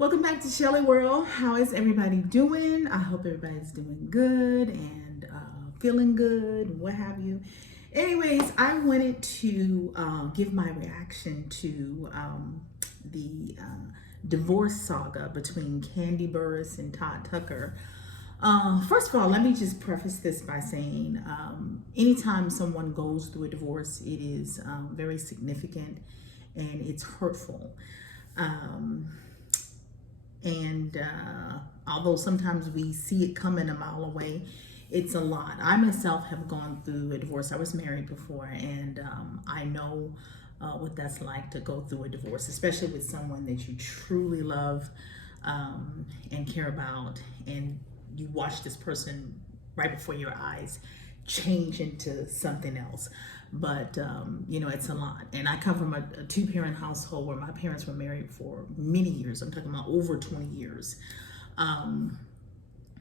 Welcome back to Shelly World. How is everybody doing? I hope everybody's doing good and feeling good, what have you. Anyways, I wanted to give my reaction to the divorce saga between Kandi Burris and Todd Tucker. First of all, let me just preface this by saying anytime someone goes through a divorce, it is very significant and it's hurtful. And although sometimes we see it coming a mile away, it's a lot. I myself have gone through a divorce. I was married before, and I know what that's like to go through a divorce, especially with someone that you truly love and care about, and you watch this person right before your eyes change into something else. But it's a lot. And I come from a two-parent household where my parents were married for many years. I'm talking about over 20 years.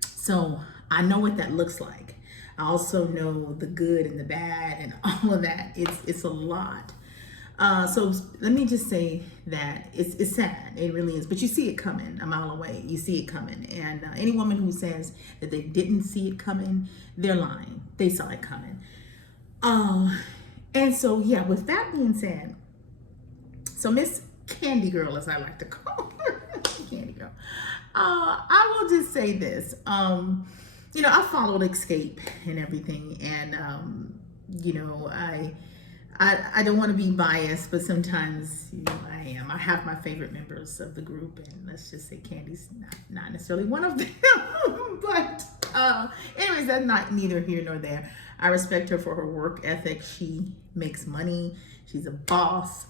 So I know what that looks like. I also know the good and the bad and all of that. It's a lot. So let me just say that it's sad. It really is. But you see it coming a mile away. You see it coming. And any woman who says that they didn't see it coming, they're lying. They saw it coming. And so, yeah, with that being said, so Miss Kandi Girl, as I like to call her, Kandi Girl, I will just say this. I followed Escape and everything, and I don't want to be biased, but sometimes I am. I have my favorite members of the group, and let's just say Kandi's not necessarily one of them. But anyways, that's neither here nor there. I respect her for her work ethic. She makes money. She's a boss,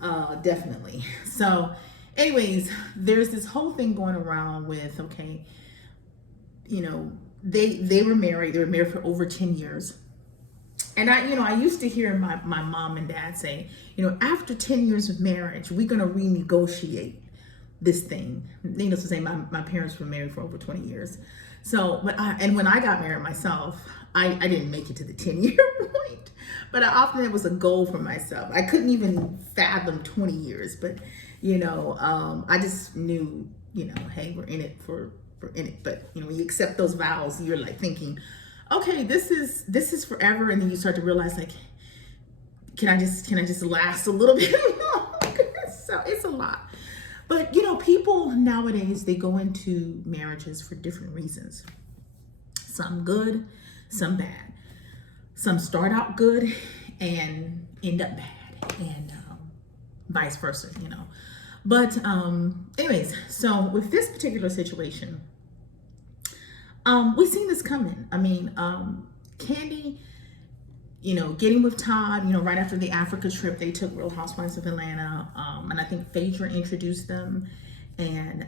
definitely. So anyways, there's this whole thing going around with, okay, they were married. They were married for over 10 years. And I used to hear my mom and dad say, after 10 years of marriage, we're going to renegotiate this thing. Needless to say, my parents were married for over 20 years. So, and when I got married myself, I didn't make it to the 10-year point, but it was a goal for myself. I couldn't even fathom 20 years, but, I just knew, hey, we're in it for in it. But, when you accept those vows, you're like thinking, okay, this is forever. And then you start to realize, like, can I just last a little bit longer? So it's a lot. But, people nowadays, they go into marriages for different reasons. Some good, some bad. Some start out good and end up bad, and vice versa, But anyways, so with this particular situation, we've seen this coming. I mean, Kandi, getting with Todd, right after the Africa trip, they took Real Housewives of Atlanta, and I think Phaedra introduced them, and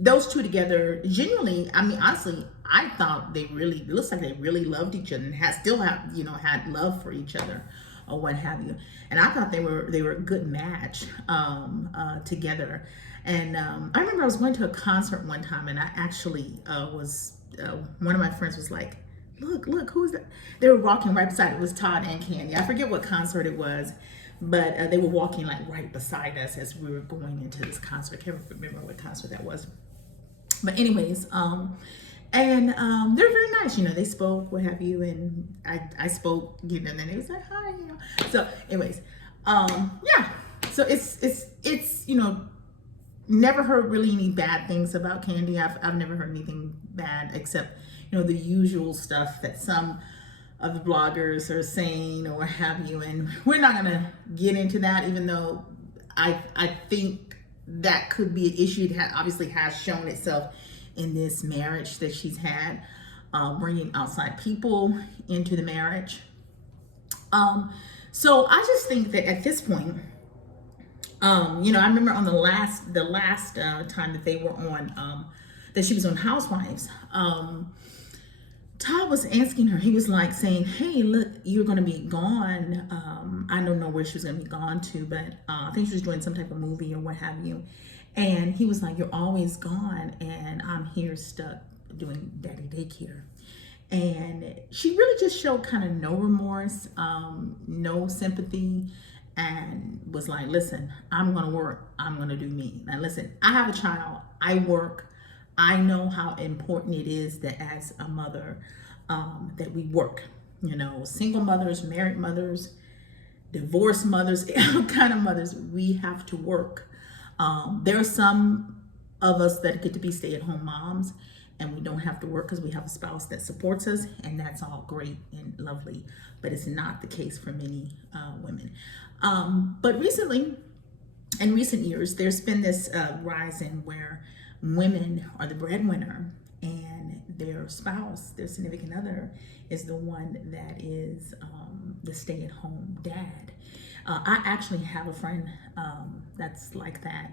those two together, genuinely, I mean, honestly, I thought it looks like they really loved each other and had love for each other or what have you. And I thought they were a good match together. And I remember I was going to a concert one time, and I actually one of my friends was like, look, who's that? They were walking right beside it. Was Todd and Kandi. I forget what concert it was, but they were walking like right beside us as we were going into this concert. I can't remember what concert that was. But anyways, and they're very nice, they spoke, what have you, and I spoke, and then they was like, hi, So anyways, yeah, so it's never heard really any bad things about Kandi. I've never heard anything bad except, the usual stuff that some of the bloggers are saying or what have you, and we're not gonna get into that, even though I think that could be an issue. It obviously has shown itself in this marriage that she's had, bringing outside people into the marriage. So I just think that at this point, I remember on the last time that they were on, that she was on Housewives, Todd was asking her, he was like saying, hey, look, you're going to be gone. I don't know where she was going to be gone to, but I think she was doing some type of movie or what have you. And he was like, you're always gone, and I'm here stuck doing daddy daycare. And she really just showed kind of no remorse, no sympathy, and was like, listen, I'm going to work. I'm going to do me. Now, listen, I have a child. I work. I know how important it is that as a mother, that we work. You know, single mothers, married mothers, divorced mothers, all kind of mothers, we have to work. There are some of us that get to be stay-at-home moms, and we don't have to work because we have a spouse that supports us, and that's all great and lovely. But it's not the case for many women. But recently, in recent years, there's been this rise in where women are the breadwinner, and their spouse, their significant other, is the one that is the stay-at-home dad. I actually have a friend that's like that,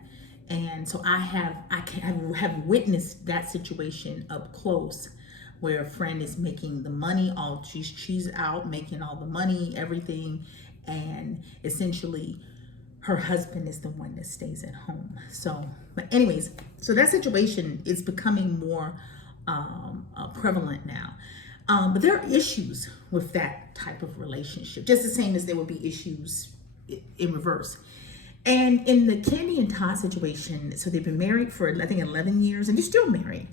and so I have witnessed that situation up close, where a friend is making the money, she's out making all the money, everything, and essentially her husband is the one that stays at home. So, but anyways, so that situation is becoming more prevalent now. But there are issues with that type of relationship, just the same as there would be issues in reverse. And in the Kandi and Todd situation, so they've been married for, I think, 11 years, and they're still married.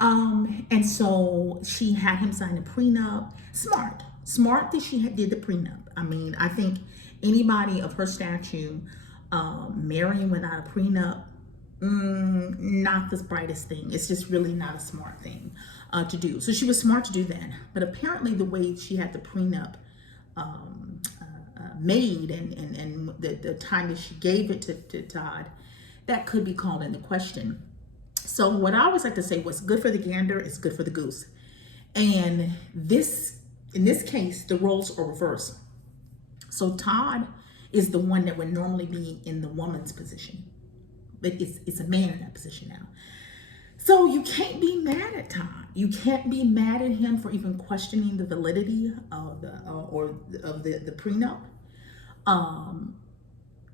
And so she had him sign a prenup. Smart that she did the prenup. I mean, I think anybody of her stature marrying without a prenup, not the brightest thing. It's just really not a smart thing to do. So she was smart to do that. But apparently the way she had the prenup made and the time that she gave it to Todd, that could be called into question. So what I always like to say, what's good for the gander is good for the goose. And in this case, the roles are reversed. So Todd is the one that would normally be in the woman's position, but it's a man in that position now. So you can't be mad at Todd. You can't be mad at him for even questioning the validity of the prenup.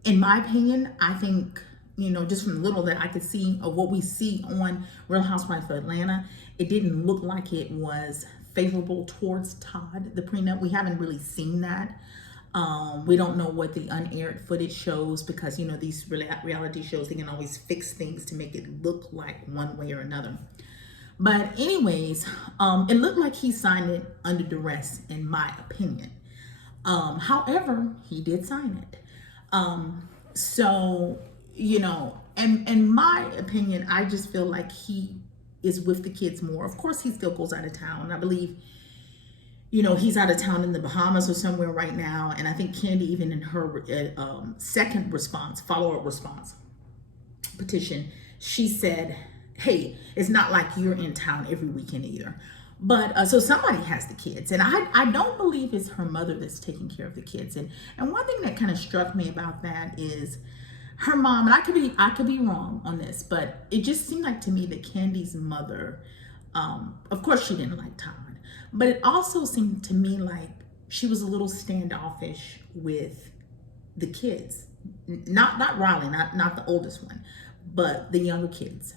In my opinion, I think, just from the little that I could see of what we see on Real Housewives of Atlanta, it didn't look like it was favorable towards Todd, the prenup. We haven't really seen that. We don't know what the unaired footage shows, because these reality shows, they can always fix things to make it look like one way or another. But anyways, it looked like he signed it under duress, in my opinion. However, he did sign it. So, in my opinion, I just feel like he is with the kids more. Of course, he still goes out of town. I believe, he's out of town in the Bahamas or somewhere right now. And I think Kandi, even in her second follow-up response petition, she said, hey, it's not like you're in town every weekend either. But so somebody has the kids, and I don't believe it's her mother that's taking care of the kids. And one thing that kind of struck me about that is her mom, and I could be wrong on this, but it just seemed like to me that Kandi's mother, of course she didn't like Todd, but it also seemed to me like she was a little standoffish with the kids. Not Riley, not the oldest one, but the younger kids,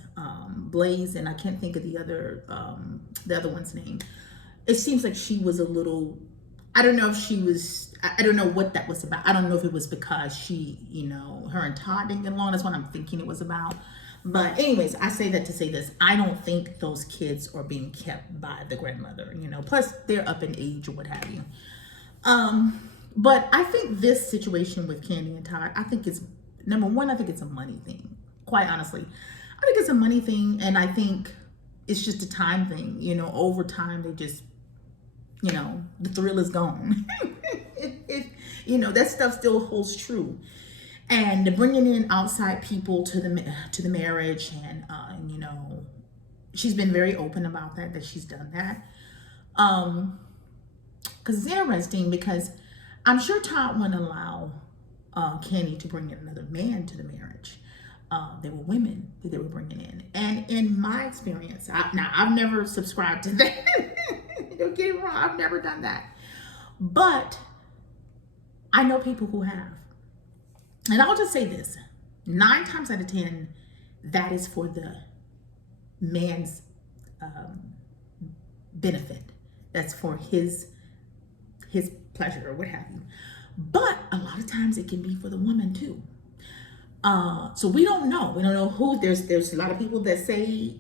Blaze, and I can't think of the other one's name. It seems like she was a little, I don't know what that was about. I don't know if it was because she, her and Todd didn't get along. That's what I'm thinking it was about. But anyways, I say that to say this. I don't think those kids are being kept by the grandmother, plus they're up in age or what have you. But I think this situation with Kandi and Todd, I think it's, number one, I think it's a money thing. Quite honestly, I think it's a money thing, and I think it's just a time thing. Over time, they just, the thrill is gone. That stuff still holds true. And bringing in outside people to the marriage, and she's been very open about that she's done that. Because it's interesting, because I'm sure Todd wouldn't allow Kandi to bring in another man to the marriage. There were women that they were bringing in. And in my experience, I've never subscribed to that. Don't get it wrong, I've never done that. But I know people who have. And I'll just say this, 9 times out of 10, that is for the man's benefit. That's for his pleasure or what have you. But a lot of times it can be for the woman too. So we don't know. We don't know who. There's a lot of people that say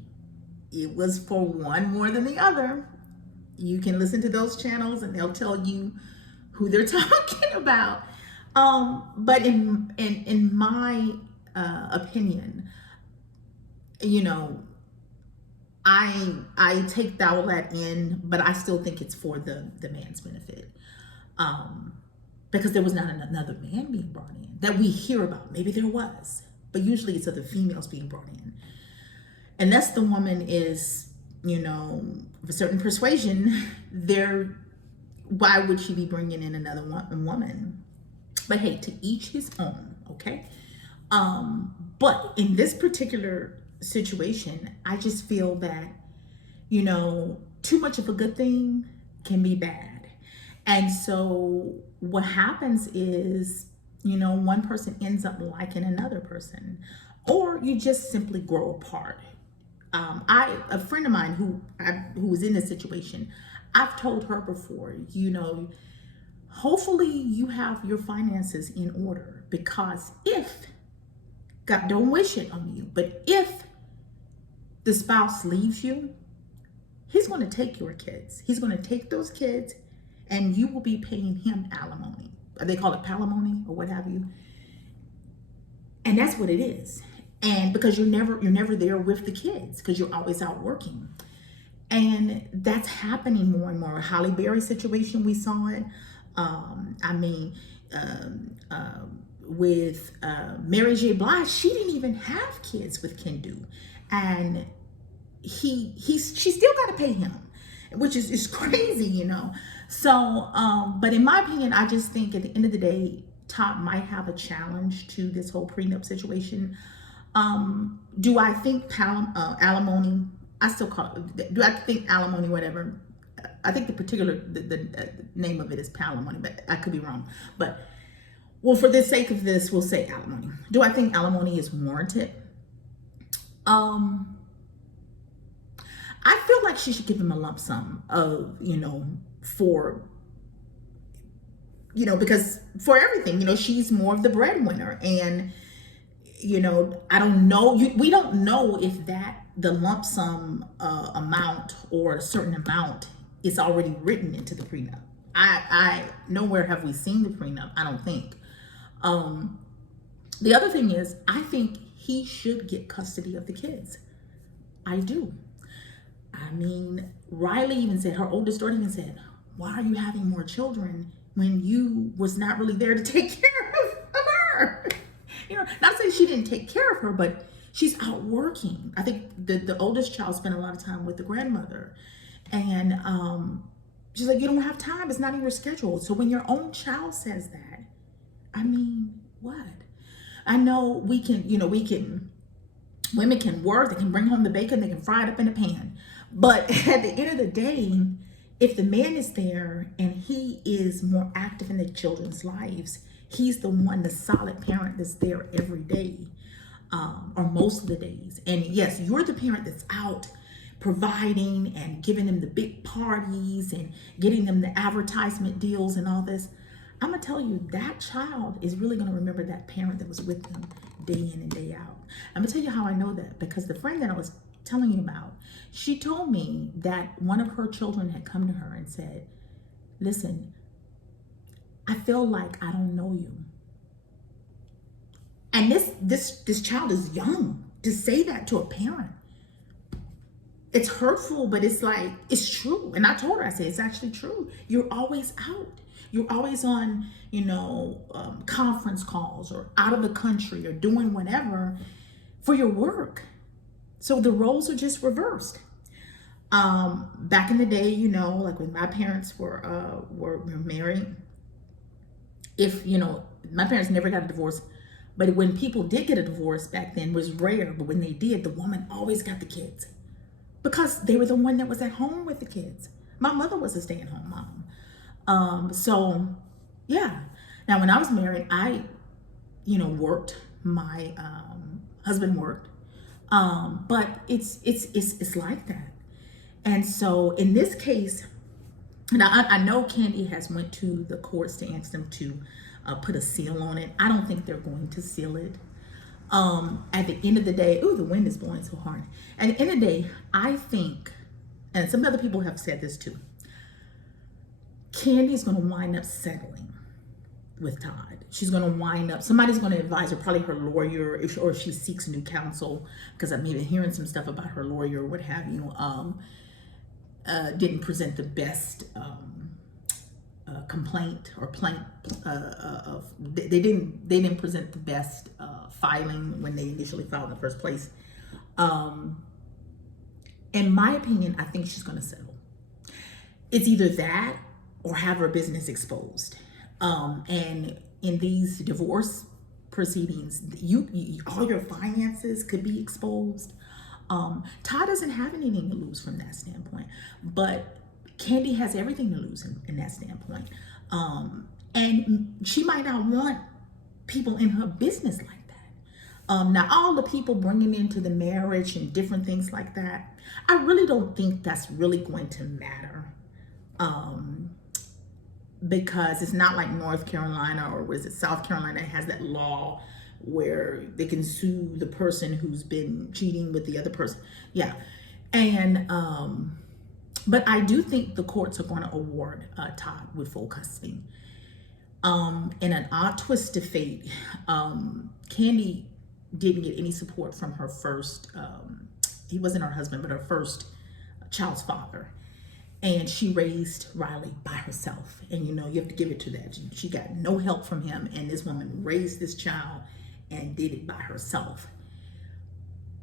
it was for one more than the other. You can listen to those channels and they'll tell you who they're talking about. But in my opinion, you know, I take all that in, but I still think it's for the man's benefit. Um, because there was not another man being brought in that we hear about. Maybe there was, but usually it's other females being brought in. Unless the woman is, of a certain persuasion, why would she be bringing in another woman? But hey, to each his own, okay? But in this particular situation, I just feel that, too much of a good thing can be bad. And so what happens is, one person ends up liking another person, or you just simply grow apart. A friend of mine who was in this situation, I've told her before, hopefully you have your finances in order, because if, God don't wish it on you, but if the spouse leaves you, he's going to take your kids. He's going to take those kids and you will be paying him alimony. They call it palimony or what have you. And that's what it is. And because you're never there with the kids because you're always out working. And that's happening more and more. Holly Berry situation, we saw it. With Mary J. Blige, she didn't even have kids with Kandi. And she still got to pay him, which is crazy, So, but in my opinion, I just think at the end of the day, Todd might have a challenge to this whole prenup situation. Do I think alimony? I still call it. Do I think alimony? Whatever. I think the name of it is palimony, but I could be wrong. But well, for the sake of this, we'll say alimony. Do I think alimony is warranted? I feel like she should give him a lump sum of, for, because for everything, she's more of the breadwinner. And, I don't know, we don't know if the lump sum amount or a certain amount is already written into the prenup. I nowhere have we seen the prenup, I don't think. The other thing is, I think he should get custody of the kids. I do. I mean, Riley even said, her oldest daughter even said, why are you having more children when you was not really there to take care of her? Not saying she didn't take care of her, but she's out working. I think the oldest child spent a lot of time with the grandmother. And she's like, you don't have time. It's not in your schedule. So when your own child says that, I mean, what? I know women can work, they can bring home the bacon, they can fry it up in a pan. But at the end of the day, if the man is there and he is more active in the children's lives, he's the solid parent that's there every day, or most of the days. And yes, you're the parent that's out providing and giving them the big parties and getting them the advertisement deals and all this. I'm gonna tell you, that child is really gonna remember that parent that was with them day in and day out. I'm gonna tell you how I know that, because the friend that I was telling you about, she told me that one of her children had come to her and said, listen, I feel like I don't know you. And this child is young to say that to a parent. It's hurtful, but it's like, it's true. And I told her, I said, it's actually true. You're always out. You're always on, conference calls or out of the country or doing whatever for your work. So the roles are just reversed. Back in the day, like when my parents were married, my parents never got a divorce, but when people did get a divorce back then, it was rare. But when they did, the woman always got the kids because they were the one that was at home with the kids. My mother was a stay-at-home mom. So yeah. Now, when I was married, I, worked. My husband worked. But it's like that. And so in this case, and I know Kandi has went to the courts to ask them to put a seal on it. I don't think they're going to seal it. At the end of the day, ooh, the wind is blowing so hard. At the end of the day, I think, and some other people have said this too, Kandi is going to wind up settling with Todd. She's going to wind up, somebody's going to advise her, probably her lawyer, or if she seeks new counsel, because I've been hearing some stuff about her lawyer or what have you, didn't present the best complaint or plaint they didn't present the best filing when they initially filed in the first place. In my opinion, I think she's going to settle. It's either that or have her business exposed. And in these divorce proceedings, you all your finances could be exposed. Todd doesn't have anything to lose from that standpoint, but Kandi has everything to lose in that standpoint. And she might not want people in her business like that. Now, all the people bringing into the marriage and different things like that, I really don't think that's really going to matter. Because it's not like North Carolina or was it South Carolina that has that law where they can sue the person who's been cheating with the other person. Yeah. And, but I do think the courts are going to award Todd with full custody. In an odd twist of fate, Kandi didn't get any support from her first, he wasn't her husband, but her first child's father. And she raised Riley by herself. And you know, you have to give it to that. She got no help from him. And this woman raised this child and did it by herself.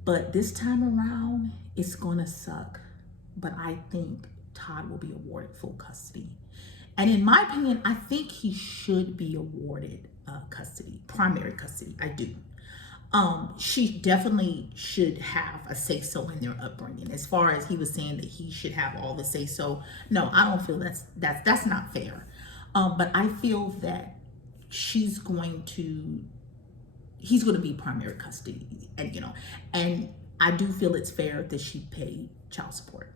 But this time around, it's gonna suck. But I think Todd will be awarded full custody. And in my opinion, I think he should be awarded custody, primary custody. I do. She definitely should have a say-so in their upbringing. As far as he was saying that he should have all the say-so, no, I don't feel that's not fair. But I feel that he's going to be primary custody, and you know, and I do feel it's fair that she paid child support,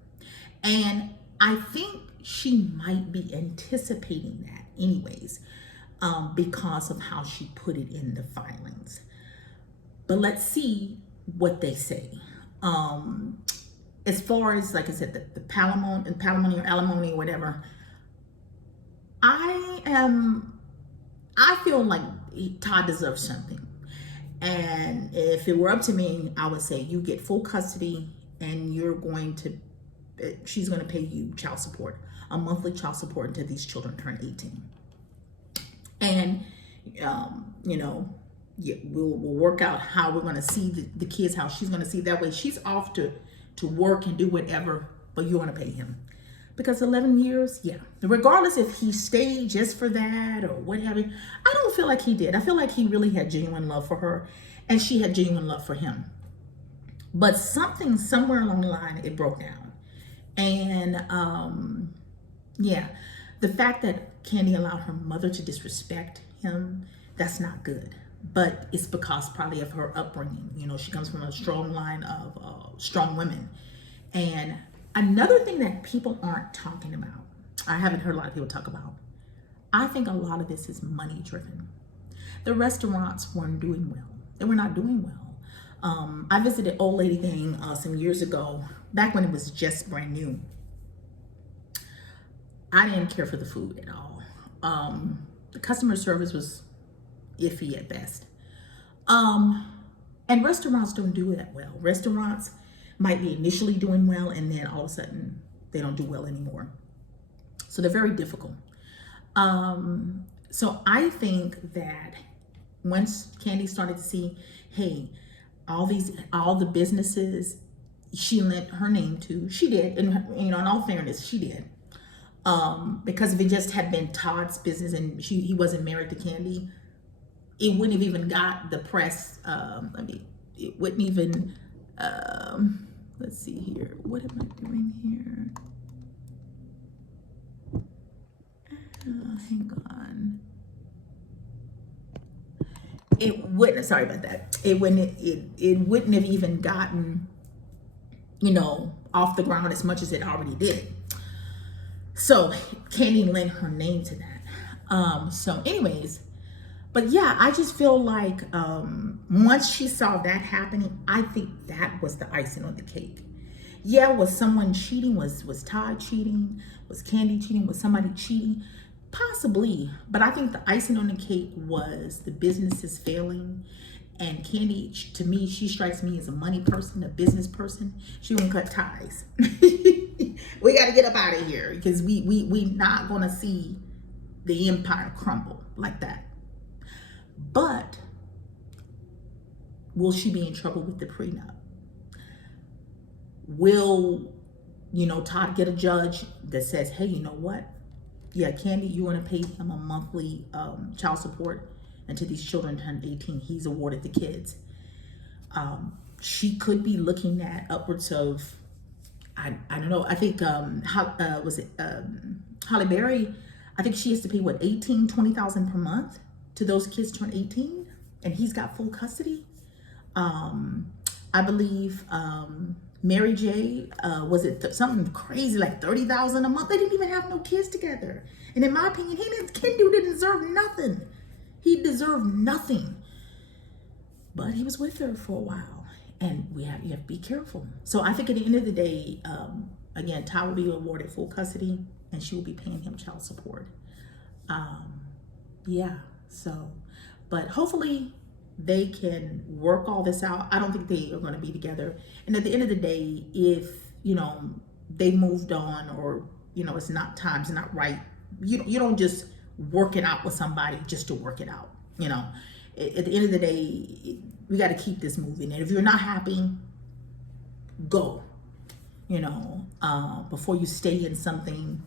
and I think she might be anticipating that anyways, because of how she put it in the filings. But let's see what they say. As far as, like I said, the palimony or alimony or whatever, I feel like Todd deserves something. And if it were up to me, I would say you get full custody and she's going to pay you child support, a monthly child support until these children turn 18. And, you know, yeah, we'll work out how we're going to see the kids, how she's going to see. That way she's off to work and do whatever, but you want to pay him. Because 11 years, yeah. Regardless if he stayed just for that or what have you, I don't feel like he did. I feel like he really had genuine love for her and she had genuine love for him. But somewhere along the line, it broke down. And yeah, the fact that Kandi allowed her mother to disrespect him, that's not good. But it's because probably of her upbringing. You know, she comes from a strong line of strong women. And another thing that people aren't talking about, I haven't heard a lot of people talk about, I think a lot of this is money driven. The restaurants weren't doing well. They were not doing well. I visited Old Lady Thing some years ago, back when it was just brand new. I didn't care for the food at all. The customer service was iffy at best. And restaurants don't do that well. Restaurants might be initially doing well and then all of a sudden they don't do well anymore. So they're very difficult. So I think that once Kandi started to see, hey, all the businesses she lent her name to, she did, and you know, in all fairness, she did. Because if it just had been Todd's business and he wasn't married to Kandi, it wouldn't have even got the press. It wouldn't even, let's see here. What am I doing here? Hang on. It wouldn't, sorry about that. It wouldn't have even gotten, you know, off the ground as much as it already did. So Kandi lent her name to that. So anyways, But yeah, I just feel like once she saw that happening, I think that was the icing on the cake. Yeah, was someone cheating? Was Todd cheating? Was Kandi cheating? Was somebody cheating? Possibly, but I think the icing on the cake was the businesses failing. And Kandi, to me, she strikes me as a money person, a business person. She won't cut ties. We got to get up out of here because we not gonna see the empire crumble like that. But will she be in trouble with the prenup? Will, Todd get a judge that says, hey, you know what? Yeah, Kandi, you want to pay him a monthly child support until these children turn 18. He's awarded the kids. She could be looking at upwards of, I don't know. I think, was it Holly Berry? I think she has to pay, what, 20,000 per month to those kids turn 18, and he's got full custody. I believe Mary J, was it something crazy like 30,000 a month? They didn't even have no kids together. And in my opinion, Ken didn't deserve nothing. He deserved nothing. But he was with her for a while, and you have to be careful. So I think at the end of the day, again, Todd will be awarded full custody, and she will be paying him child support. Yeah. So, but hopefully they can work all this out. I don't think they are going to be together. And at the end of the day, if, they moved on, or, it's not time, it's not right, you don't just work it out with somebody just to work it out. At the end of the day, we got to keep this moving. And if you're not happy, go, before you stay in something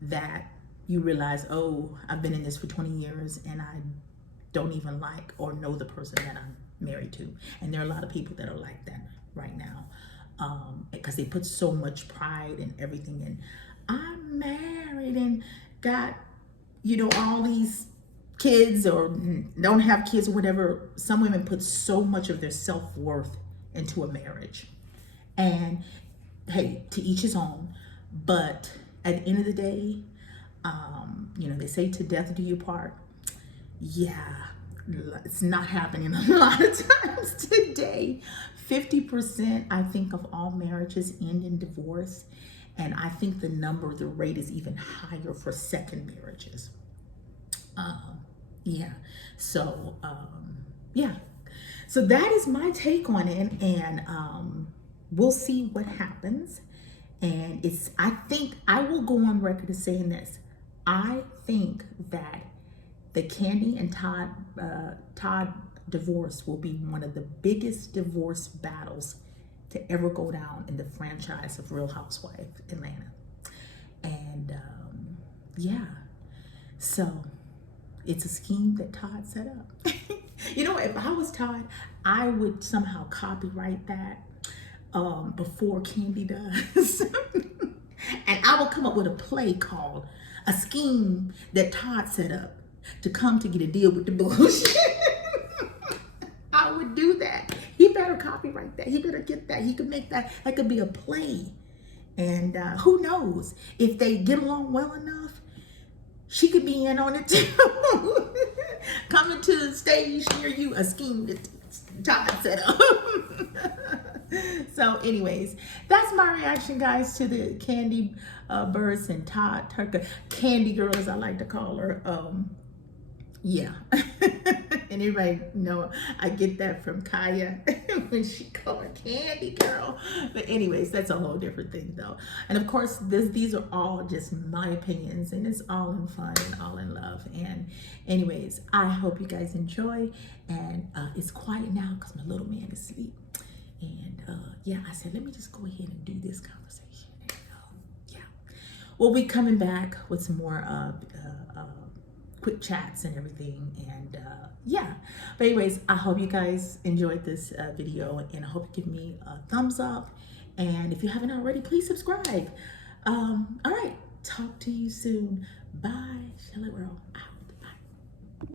that you realize, oh, I've been in this for 20 years and I don't even like or know the person that I'm married to. And there are a lot of people that are like that right now, because they put so much pride and everything in. I'm married and got, all these kids, or don't have kids or whatever. Some women put so much of their self-worth into a marriage. And hey, to each his own. But at the end of the day, they say to death do you part. Yeah, it's not happening a lot of times today. 50%, I think, of all marriages end in divorce. And I think the rate is even higher for second marriages. Yeah. So, yeah. So that is my take on it. And we'll see what happens. And I think I will go on record as saying this. I think that the Kandi and Todd divorce will be one of the biggest divorce battles to ever go down in the franchise of Real Housewives Atlanta. And yeah, so it's a scheme that Todd set up. If I was Todd, I would somehow copyright that before Kandi does. And I will come up with a play called A Scheme That Todd Set Up to Come to Get a Deal with the Bullshit. I would do that. He better copyright that. He better get that. He could make that. That could be a play. And who knows? If they get along well enough, she could be in on it too. Coming to the stage near you, a scheme that Todd set up. So anyways, that's my reaction, guys, to the Kandi Burruss and Todd Tucker. Kandi girl, as I like to call her. Yeah. And everybody know I get that from Kaya when she called her Kandi girl. But anyways, that's a whole different thing though. And of course, these are all just my opinions, and it's all in fun and all in love. And anyways, I hope you guys enjoy. And it's quiet now because my little man is asleep. And yeah, I said, let me just go ahead and do this conversation. And, yeah, we'll be coming back with some more quick chats and everything. And yeah, but anyways, I hope you guys enjoyed this video, and I hope you give me a thumbs up. And if you haven't already, please subscribe. All right, talk to you soon. Bye, Charlotte World.